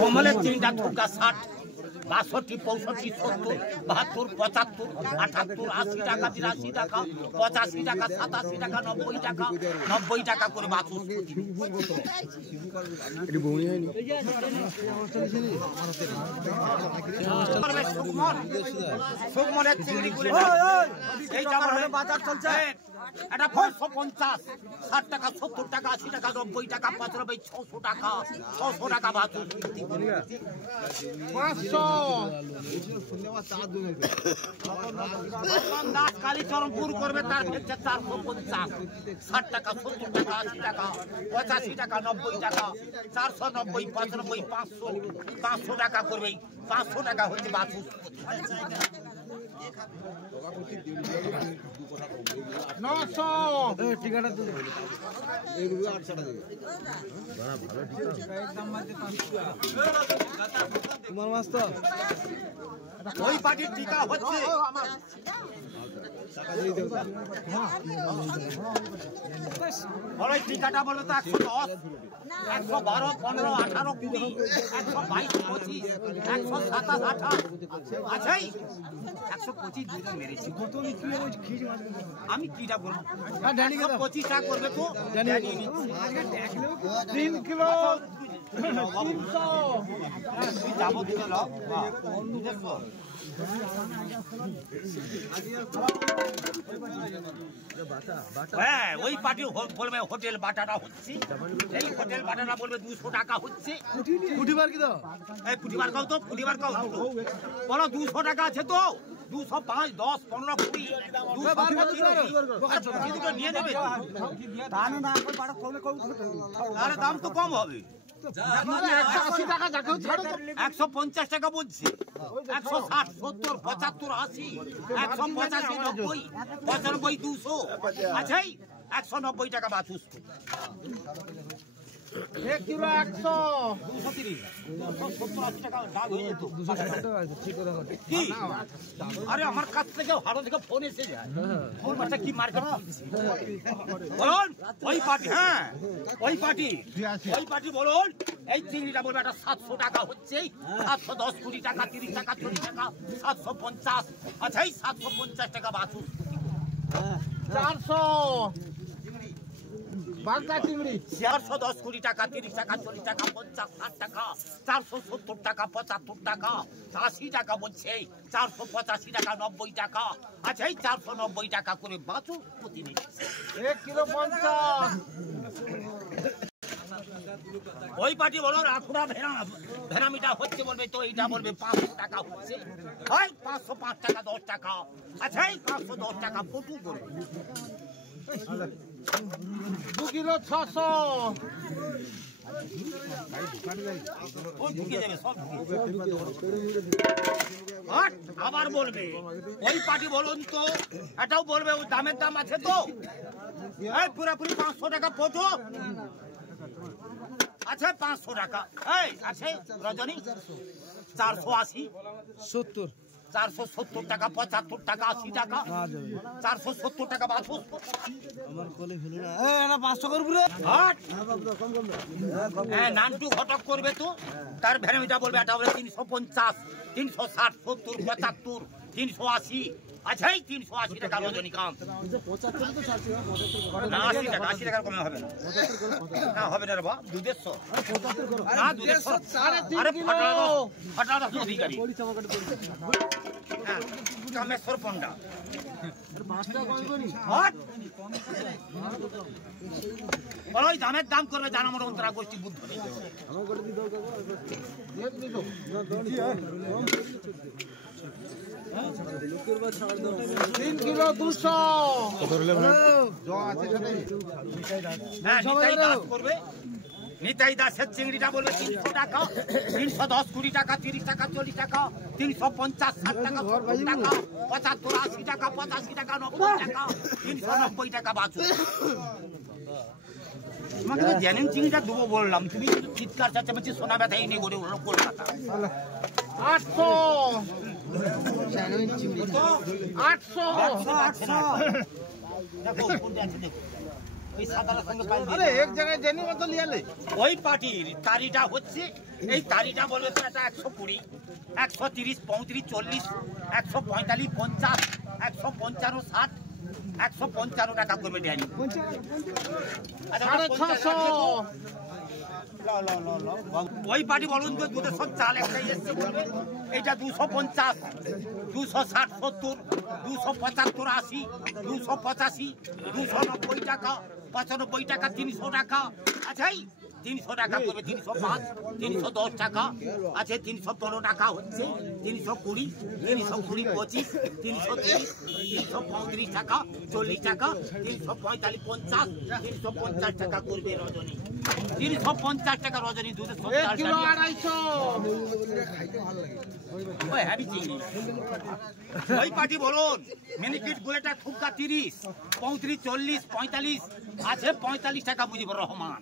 কমলের চিংড়িটা থুকা 60, 62, 65, 70, 72, 75, 78, 80 টাকা, 83 টাকা, 85 টাকা, 87 টাকা, 90 টাকা, 90 টাকা করে বাছুর। সুকমলের চিংড়ি গুলি বাজার চলছে। এটা 550, 60 টাকা, 70 টাকা, 80 টাকা, 90 টাকা, 95, 600 টাকা, 600 টাকা বাছুর। 500 কালীচরণপুর করবে, তার ক্ষেত্রে 450, 60 টাকা, 70 টাকা, 80 টাকা, 85 টাকা, 90 টাকা, 490, 95, 500, 500 টাকা করবে। 500 টাকা হচ্ছে বাছুর। 900 ঠিকানা তোমার মাছ তো ওই পার্টির টিকা হচ্ছে টিকাটা বলবে তো 110, 112, 15, 18, 20, 122, 25, 127, 28 আছে। 125 দুজন মেরেছি। আমি কিটা বলবো 25 টাকা করবে তো 3 কিলো 300 যাবো দিতে লোক। হ্যাঁ ওই পার্টি বলবে হোটেল বাটাটা হচ্ছে, এই হোটেল বাটাটা বলবে 200 টাকা হচ্ছে। পুটিবার কি তো এই পুটিবার কাও তো, পুটিবার কাও বলো 200 টাকা আছে তো। 205, 10, 15, 20 নিয়ে নেবে, তাহলে দাম তো কম হবে। 150 টাকা বলছে, 160, 70, 75, 80, 185, 90, 95, 200 আছে। 190 টাকা বাছুর। 1 কিলো 100, 230, 270, 80 টাকা ডাল হয়ে যেত। কি আরে আমার কাছ থেকে হাড়ো থেকে ফোন এসে যায়, ফোন বাচ্চা কি মার্কেট বলুন। ওই পার্টি, হ্যাঁ ওই পার্টি, ওই পার্টি বলুন। এই চিংড়িটা বলবে একটা 700 টাকা হচ্ছে, 710, 20 টাকা, 30 টাকা, 40 টাকা, 750 আচ্ছা। 750 টাকা বাছুর। 400 বাঁকা চিংড়ি, 410, 20 টাকা, 30 টাকা, 40 টাকা, 50, 60 টাকা, 470 টাকা, 75 টাকা, 80 টাকা বলছে, 485 টাকা, 90 টাকা আচ্ছা। 490 টাকা করে বাছুর প্রতিনিধি। 1 কিলো 50। ওই পার্টি বলো রাখুরা ভেড়ামিটা হচ্ছে বলবে তো, এইটা বলবে 500 টাকা হচ্ছে। 505 টাকা, 10 টাকা আচ্ছা। 510 টাকা পটু করবে। 2 কিলো 600 আবার বলবে। ওই পার্টি বলুন তো, এটাও বলবে ওই দামের দাম আছে তো। পুরোপুরি 500 টাকা পটু আচ্ছা। 500 টাকা এই আছে। রজনী 480, 70, 470 টাকা, 75 টাকা, 80 টাকা, 470 টাকা বাছুর। নানটু ঘটক করবে তো, তার ভ্যারামিটা বলবে এটা বলে 350, 360, 70, 75, 380 আচ্ছা। 380 টাকা রজনীকান্ত। 80 টাকা, 80 টাকার কমে হবে না, না হবে না রে বা। 250 না, 250 আরে ফাটা অধিকারী কামেশ্বর পন্ডা। ওই দামের দাম করবে জানা মোট অন্তরা গোষ্ঠী বুদ্ধ। 3 কিলো 200 করবে। নিতাই দাসের চিংড়িটা বলবে 300 টাকা, 310, 20 টাকা, 30 টাকা, 40 টাকা, 350, 60 টাকা, 70 টাকা, 75, 80 টাকা, 85 টাকা, 90 টাকা, 390 টাকা বাছুর। তোমাকে তো জেনুইন চিংড়িটা দেবো বললাম, তুমি চিৎকার চাচামেচি সোনা ব্যথাই নিয়ে গড়ে উঠলো কলকাতা। 800 800 দেখো কোনটা আছে দেখো। ওই সাদার সঙ্গে পাই আরে এক জায়গায় জেনি মতো লিয়ালে ওই পার্টির তারিটা হচ্ছে এই তারিটা বলবে তো এটা 120 130 35 40 145 50 155 60 155 টাকা করবে ড্যানি 650 ওই পার্টি বলুন তো দুধের সব চাল একটাই এসছে বলবে এইটা 250 260 70 275 80 285 290 টাকা 95 টাকা 300 টাকা আচ্ছা 300 টাকা করবে 305 310 টাকা আছে 315 টাকা হচ্ছে 320 320 25 330 335 টাকা 40 টাকা 345 50 350 টাকা করবে রজনী 350 টাকা রজনী দুধের সব 1 কিলো 250 ওই হ্যাভি চিংড়ি ওই পার্টি বলুন মিনিকেট গুলেটা ঠুকা 30 35 40 45 আছে 45 টাকা মুজিবুর রহমান